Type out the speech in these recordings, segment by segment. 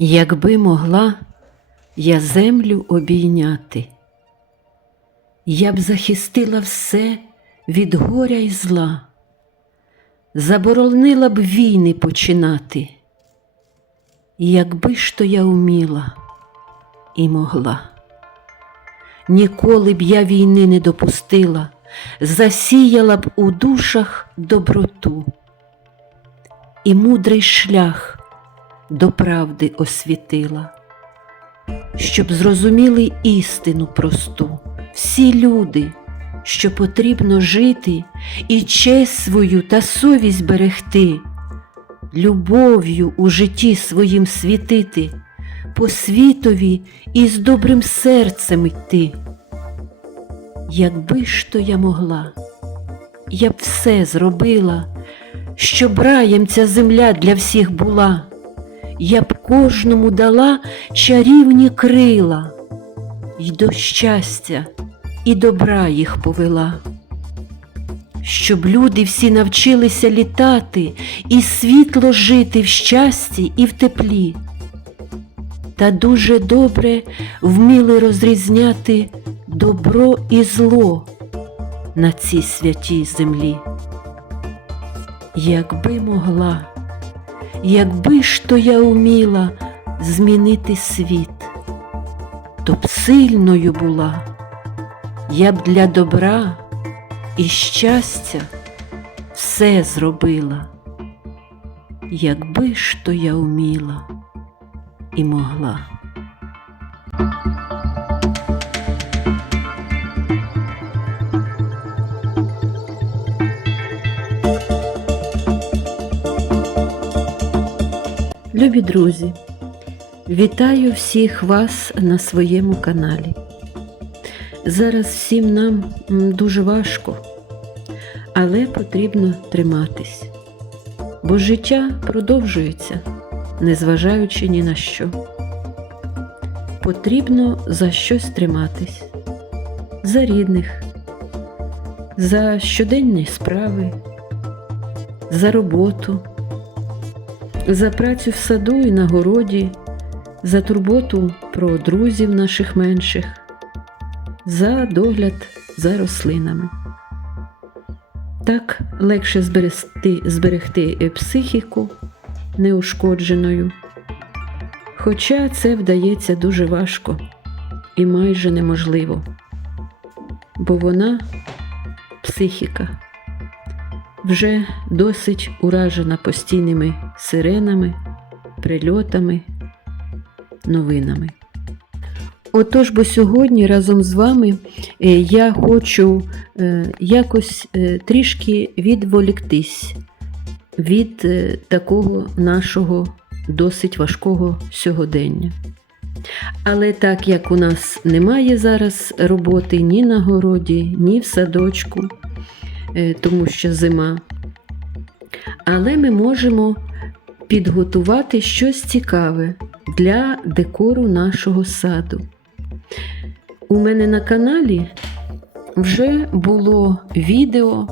Якби могла я землю обійняти, я б захистила все від горя і зла, заборонила б війни починати, якби ж то я уміла і могла. Ніколи б я війни не допустила, засіяла б у душах доброту. І мудрий шлях до правди освітила, щоб зрозуміли істину просту всі люди, що потрібно жити і честь свою та совість берегти, любов'ю у житті своїм світити, по світові і з добрим серцем йти. Якби ж то я могла, я б все зробила, щоб раєм ця земля для всіх була, я б кожному дала чарівні крила, й до щастя і добра їх повела, щоб люди всі навчилися літати і світло жити в щасті і в теплі, та дуже добре вміли розрізняти добро і зло на цій святій землі. Якби могла, якби ж то я уміла змінити світ, то б сильною була, я б для добра і щастя все зробила, якби ж то я уміла і могла. Любі друзі, вітаю всіх вас на своєму каналі. Зараз всім нам дуже важко, але потрібно триматись, бо життя продовжується, незважаючи ні на що. Потрібно за щось триматись, за рідних, за щоденні справи, за роботу за працю в саду і на городі, за турботу про друзів наших менших, за догляд за рослинами. Так легше зберегти, зберегти психіку неушкодженою, хоча це вдається дуже важко і майже неможливо, бо вона психіка вже досить уражена постійними сиренами, прильотами, новинами. Отож, бо сьогодні разом з вами е, я хочу е, якось е, трішки відволіктись від такого нашого досить важкого сьогодення. Але так як у нас немає зараз роботи ні на городі, ні в садочку, тому що зима. Але ми можемо підготувати щось цікаве для декору нашого саду. У мене на каналі вже було відео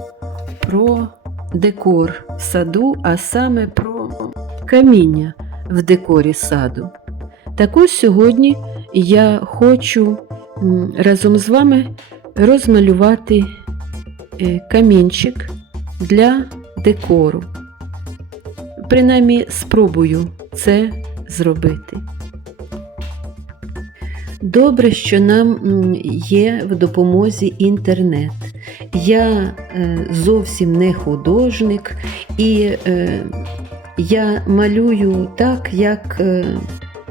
про декор саду, а саме про каміння в декорі саду. Так ось сьогодні я хочу разом з вами розмалювати Е, камінчик для декору. Принаймні спробую це зробити. Добре, що нам є в допомозі інтернет. Я е, зовсім не художник, і е, я малюю так, як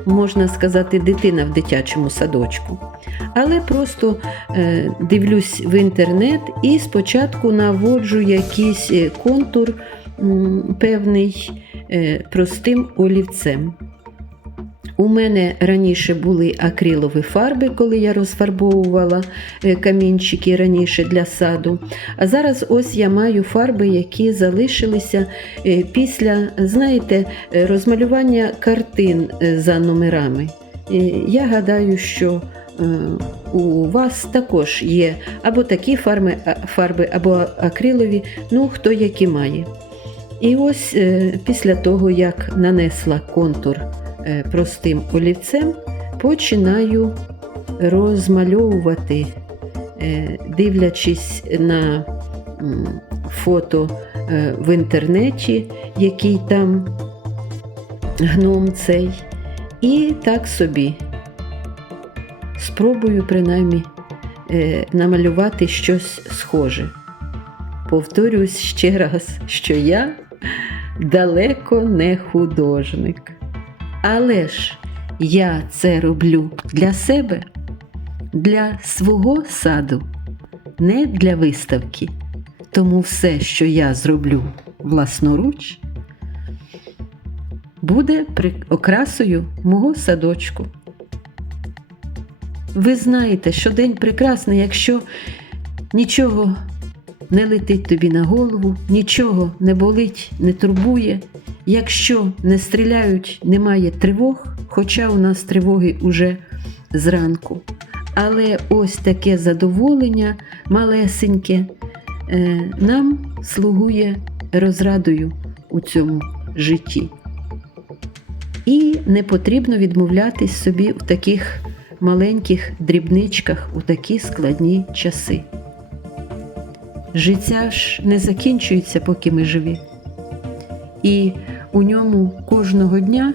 можна сказати, дитина в дитячому садочку. Але просто е, дивлюсь в інтернет і спочатку наводжу якийсь е, контур певний е, простим олівцем. У мене раніше були акрилові фарби, коли я розфарбовувала е, камінчики раніше для саду. А зараз ось я маю фарби, які залишилися е, після, знаєте, е, розмалювання картин за номерами. Я гадаю, що у вас також є або такі фарби, фарби або акрилові, ну хто які має. І ось після того, як нанесла контур простим олівцем починаю розмальовувати, е, дивлячись на фото е, в інтернеті, який там гном цей. І так собі спробую принаймні е, намалювати щось схоже. Повторюсь ще раз, що я далеко не художник. Але ж я це роблю для себе, для свого саду, не для виставки. Тому все, що я зроблю власноруч, буде окрасою мого садочку. Ви знаєте, що день прекрасний, якщо нічого не летить тобі на голову, нічого не болить, не турбує. Якщо не стріляють, немає тривог, хоча у нас тривоги уже зранку. Але ось таке задоволення малесеньке е, нам слугує розрадою у цьому житті. І не потрібно відмовлятись собі в таких маленьких дрібничках у такі складні часи. Життя ж не закінчується, поки ми живі. І у ньому кожного дня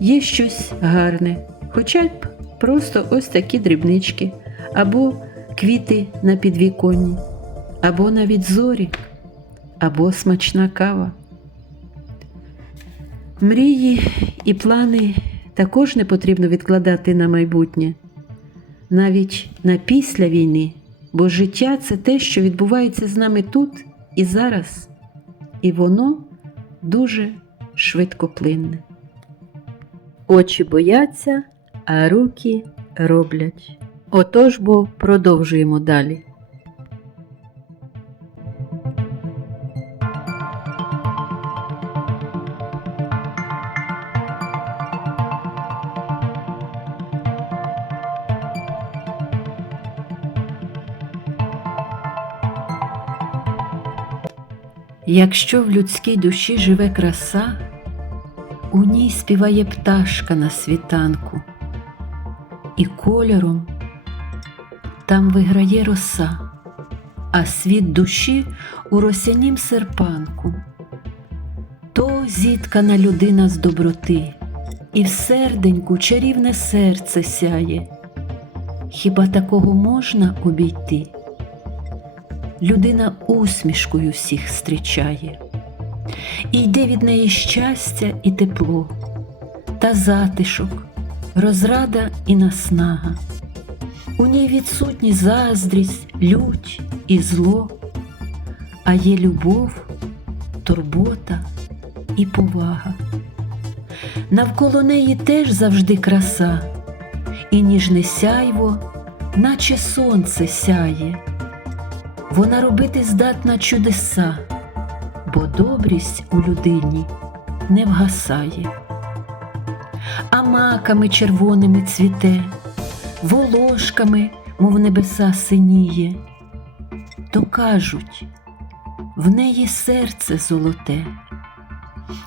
є щось гарне, хоча б просто ось такі дрібнички, або квіти на підвіконні, або навіть зорі, або смачна кава. Мрії і плани також не потрібно відкладати на майбутнє, навіть на після війни, бо життя це те, що відбувається з нами тут і зараз, і воно дуже швидкоплинне. Очі бояться, а руки роблять. Отож бо продовжуємо далі. Якщо в людській душі живе краса, у ній співає пташка на світанку, і кольором там виграє роса, а світ душі у росянім серпанку. То зіткана людина з доброти, і в серденьку чарівне серце сяє. Хіба такого можна обійти? Людина усмішкою всіх зустрічає, і йде від неї щастя і тепло, та затишок, розрада і наснага. У ній відсутні заздрість, лють і зло, а є любов, турбота і повага. Навколо неї теж завжди краса, і ніжне сяйво, наче сонце сяє. Вона робити здатна чудеса, бо добрість у людині не вгасає, а маками червоними цвіте, волошками, мов небеса синіє, то кажуть, в неї серце золоте,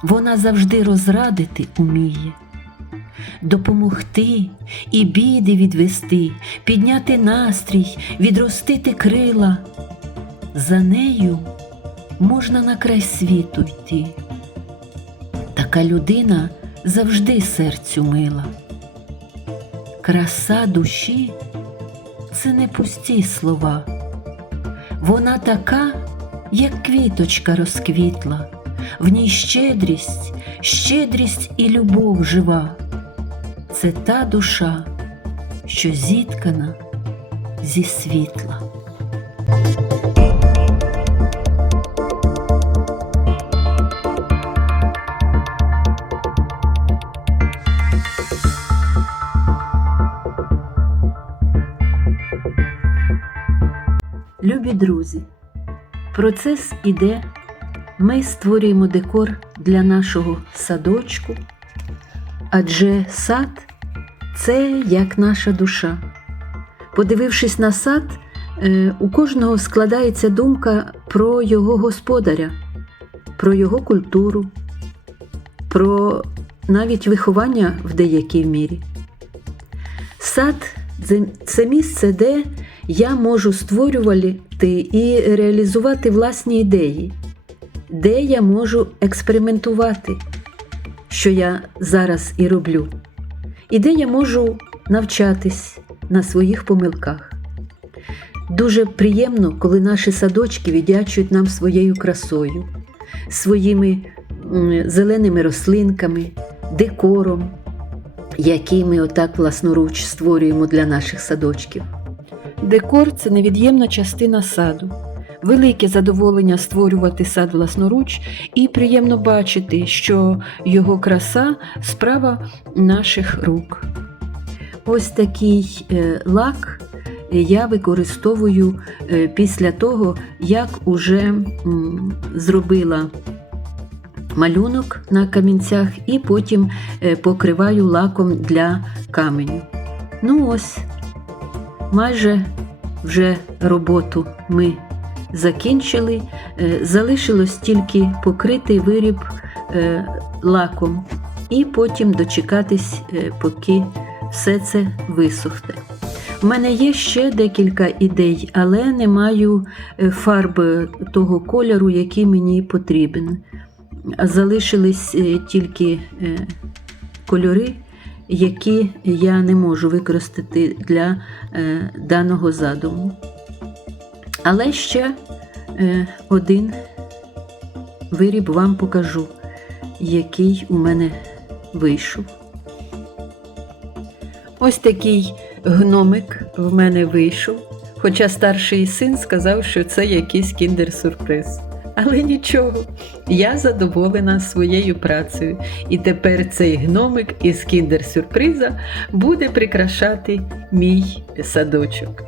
вона завжди розрадити уміє, допомогти і біди відвести, підняти настрій, відростити крила. За нею можна на край світу йти. Така людина завжди серцю мила. Краса душі це не пусті слова. Вона така, як квіточка розквітла, в ній щедрість, щедрість і любов жива. Це та душа, що зіткана зі світла. Любі друзі, процес іде. Ми створюємо декор для нашого садочку, адже сад це як наша душа. Подивившись на сад, е, у кожного складається думка про його господаря, про його культуру, про навіть виховання в деякій мірі. Сад це- це місце, де я можу створювати і реалізувати власні ідеї, де я можу експериментувати, що я зараз і роблю, і де я можу навчатись на своїх помилках. Дуже приємно, коли наші садочки віддячують нам своєю красою, своїми зеленими рослинками, декором, який ми отак власноруч створюємо для наших садочків. Декор це невід'ємна частина саду. Велике задоволення створювати сад власноруч, і приємно бачити, що його краса справа наших рук. Ось такий е, лак я використовую е, після того, як уже зробила малюнок на камінцях і потім е, покриваю лаком для каменю. Ну ось, майже вже роботу ми закінчили. Е, Залишилось тільки покрити виріб е, лаком і потім дочекатись, е, поки все це висохне. У мене є ще декілька ідей, але не маю фарби того кольору, який мені потрібен. Залишились тільки кольори, які я не можу використати для е, даного задуму. Але ще е, один виріб вам покажу, який у мене вийшов. Ось такий гномик в мене вийшов. Хоча старший син сказав, що це якийсь кіндер-сюрприз. Але нічого, я задоволена своєю працею, і тепер цей гномик із кіндер-сюрприза буде прикрашати мій садочок.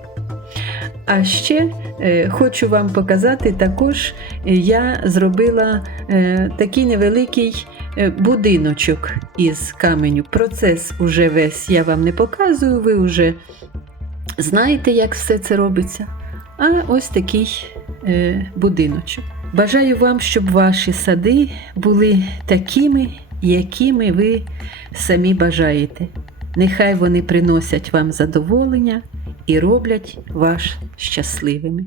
А ще е, хочу вам показати також, е, я зробила е, такий невеликий е, будиночок із каменю. Процес уже весь я вам не показую, ви вже знаєте, як все це робиться. А ось такий е, будиночок. Бажаю вам, щоб ваші сади були такими, якими ви самі бажаєте. Нехай вони приносять вам задоволення і роблять вас щасливими.